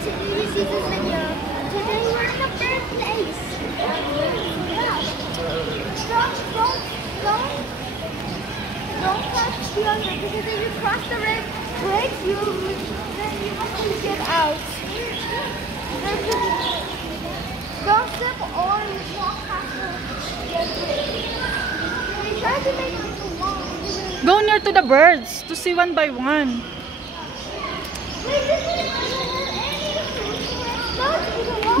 to Yuyu&Zizo's video. Today we're in a bird place. Don't cross the other, because if you cross the red bridge, then you have to get out. Don't step or walk past the bridge. We try to make it long. Go near to the birds to see one by one.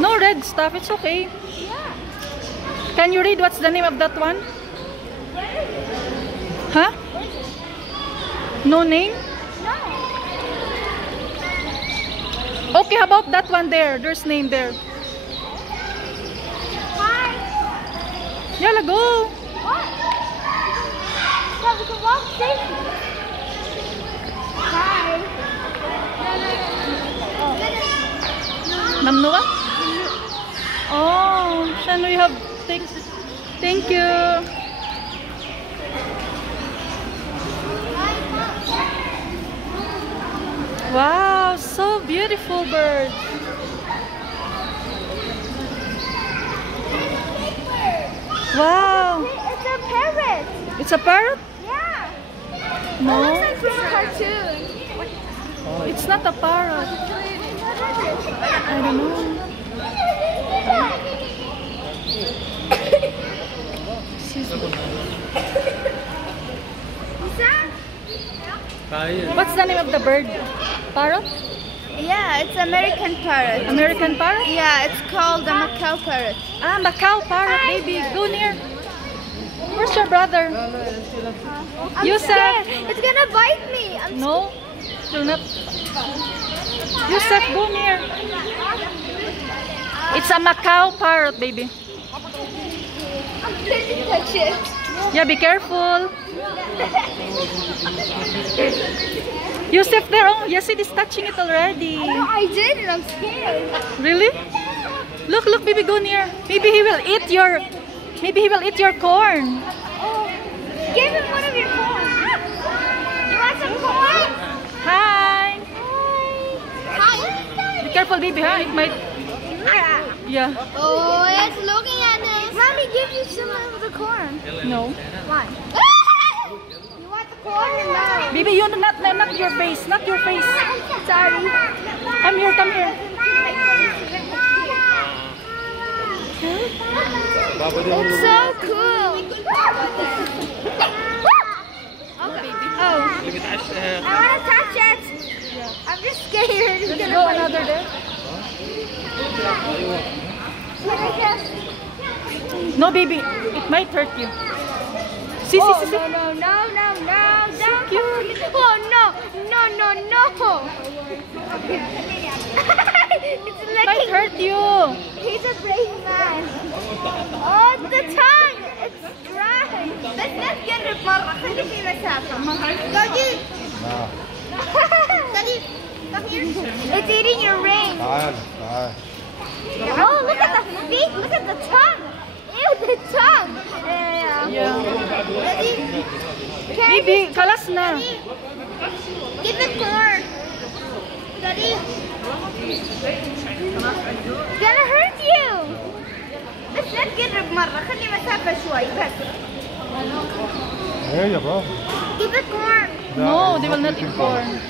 No red stuff, it's okay. Yeah. Can you read what's the name of that one? Huh? No name? No. Okay, how about that one there? There's name there. Hi. Yala, go! What? Yeah, we can walk safely. Hi. Namno ka? Oh, Shano, you have... Thank you. Wow, so beautiful bird. Wow. It's a parrot. It's a parrot? Yeah. No. It looks like from a cartoon. It's not a parrot. I don't know. What's the name of the bird? Parrot? Yeah, it's American parrot. American parrot? Yeah, it's called a Macau parrot. Ah, Macau parrot, baby. Go near. Where's your brother? I'm Yusuf. scared. It's gonna bite me. No, will not. Yusuf, go near. It's a Macau parrot, baby. I'm scared to touch it. Yeah, be careful. Yusuf there. Oh, yes, it is touching it already. I did it. I'm scared. Really? Look, look, baby, go near. Maybe he will eat your. Maybe he will eat your corn. Oh, give him one of your corn. You want some corn? Hi. Hi. Be careful, baby. Huh? It might. Yeah. Oh, it's looking at us. Mommy, give you some of the corn. No. Why? You want the corn? No. Baby, you not your face. Not your face. Sorry. Come here. Come here. It's so cool. Oh, I want to touch it. I'm just scared. Let's go another day. No, baby. It might hurt you. See. No. Don't cute. Oh, no. It's It might hurt you. He's a brave man. Oh, the tongue. It's dry. Let's not get it. خلي في مسافة. Daddy. Daddy, come here. It's eating your ring. Oh, look at the feet. Look at the tongue. Ew, the tongue. Yeah. Daddy. Baby, kalas na. Daddy. Give it corn. Daddy. It's gonna hurt you. بس لا تقرب مرة. خلي مسافة شوي بس. Hey, bro. Give it corn. No, they will not eat corn.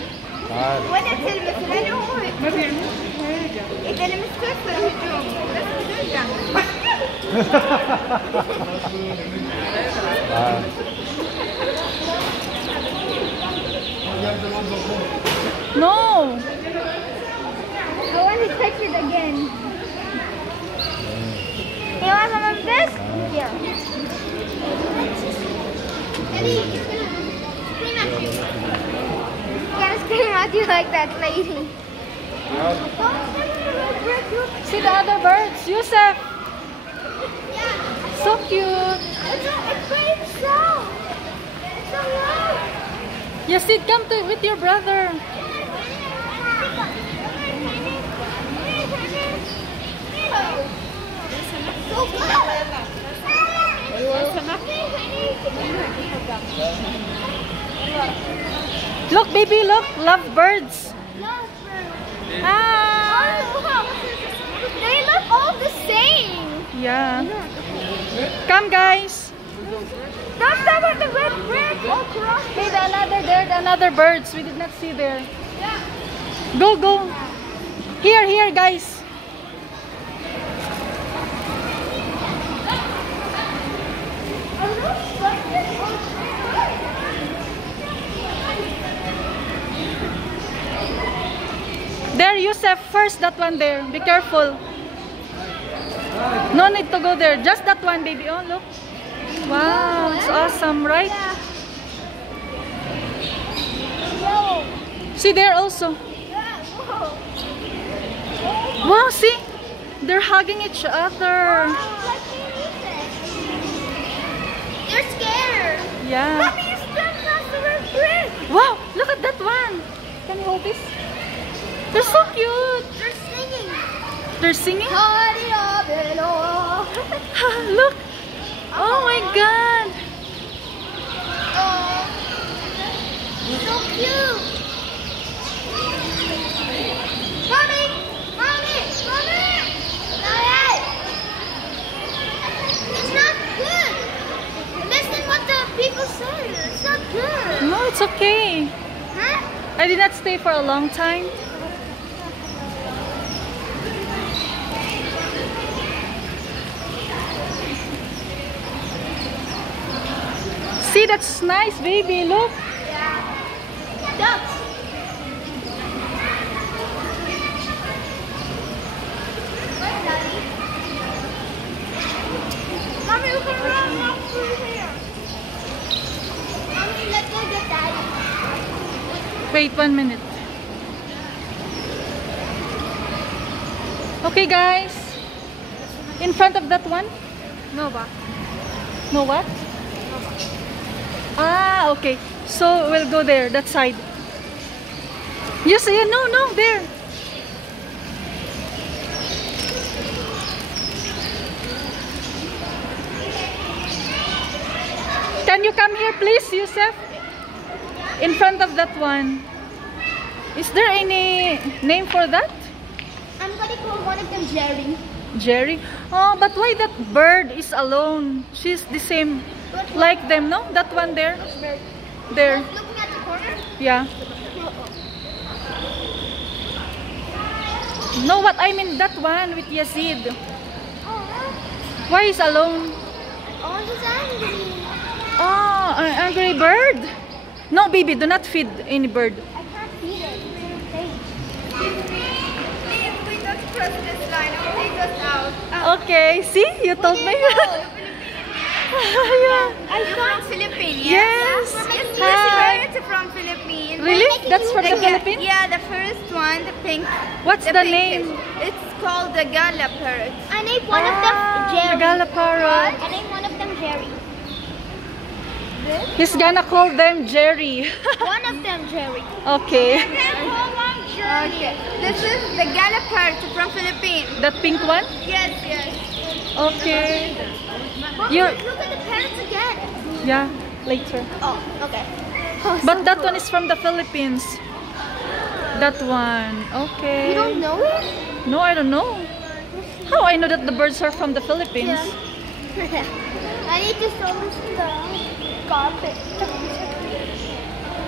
ولا تلمس هنا هو. إذا لمسته في الهجوم. بس ترجع. No. I want to touch it again. You want some of this? Here. Daddy, he's gonna scream at you like that lady. See the other birds. Yusuf. Yeah. So cute. It's going so. It's so loud. Yasid, come with your brother. So Look, baby, look. Love birds. Lovebird. Hi. Yeah. Come, guys. That's not the red brick. Oh, cross. Hey, the another birds. We did not see there. Go, go. Here, guys. There, Yusef, first that one there. Be careful. No need to go there. Just that one, baby. Oh, look. Wow, it's awesome, right? Yeah. See there also. Wow, see? They're hugging each other. They're scared. Yeah. Mommy, you still not the red brick. Wow, look at that one. Can you hold this? They're so cute. They're singing. They're singing? Look. Oh my God. Oh, so cute. Mommy, mommy, mommy. Alright. It's not good. Listen what the people say. It's not good. No, it's okay. Huh? I did not stay for a long time. See, that's nice, baby. Look. Yeah. Ducks. Where's Daddy? Mommy, we can run through here. Mommy, let's go get Daddy. Wait 1 minute. Okay, guys. In front of that one? No, ba? No what? Ah, okay. So we'll go there, that side. You see? No, there. Can you come here, please, Yusef? In front of that one. Is there any name for that? I'm gonna call one of them Jerry. Jerry? Oh, but why that bird is alone? She's the same like them, no? That one there? There. Looking at the corner? Yeah. No, what I mean that one with Yazid. Oh, Why is alone? oh, he's angry. Oh, an angry bird? No, baby, do not feed any bird. I can't feed it. Please, we just cross this line. It will take us out. Okay, see? You told me. Yeah. I'm from Philippines. Yes. Hi. It's from Philippines. Really? That's from the Philippines? Yeah, the first one, the pink. What's the name? It's called the gala parrot. I named one of them Jerry. Gala parrot. I named one of them Jerry. He's gonna call them Jerry. One of them Jerry. Okay. Okay. This is the gala parrot from Philippines. That pink one? Yes, yes. Okay. Mommy, You're- look at the parrots again. Yeah, later. Oh, okay. Oh, But so that cool. one is from the Philippines. That one. Okay. You don't know it? No, I don't know. How I know that the birds are from the Philippines? Yeah. I need to throw this in the carpet.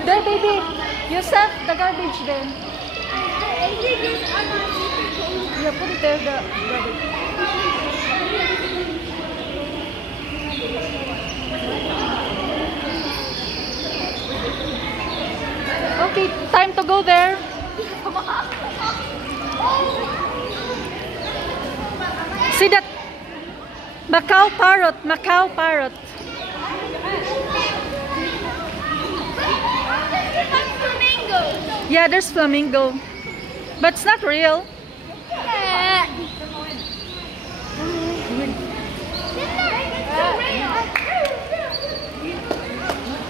There, baby. Yusef, the garbage there. Yeah, put it there, the garbage. Okay, time to go there. See that? Macau parrot, Macau parrot. Flamingo. Yeah, there's flamingo. But it's not real.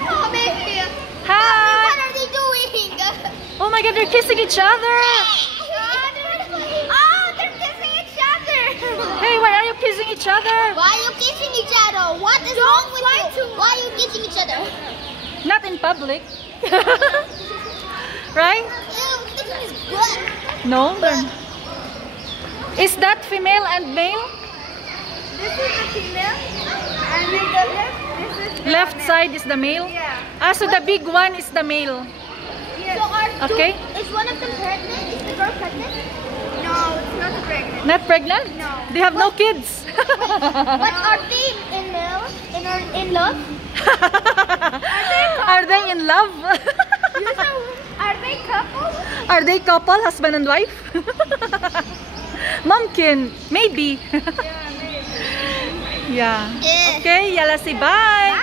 Oh, baby. Hi! What are they doing? Oh my god, they're kissing each other! Oh, they're kissing each other. Hey, why are you kissing each other? Why are you kissing each other? What is wrong with you? Why are you kissing each other? Not in public. Right? Ew, look at his butt. No. Is that female and male? this is the female, and then the this is the Left male. side is the male? Yeah. Ah, so the big one is the male. Yes. So are Okay. is one of them pregnant? Is the girl pregnant? No, it's not pregnant. Not pregnant? No. They have no kids. But are they in love? In love? Are they in love? Are they couples? Are they couple, husband and wife? Mumkin, maybe. Yeah. Yeah. Okay, yalla say bye.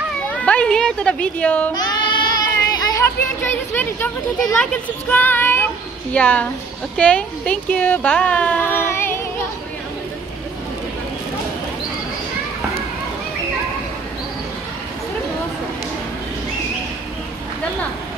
Bye here to the video. Bye. I hope you enjoyed this video. Don't forget to like and subscribe. Yeah. Okay. Thank you. Bye. Dala.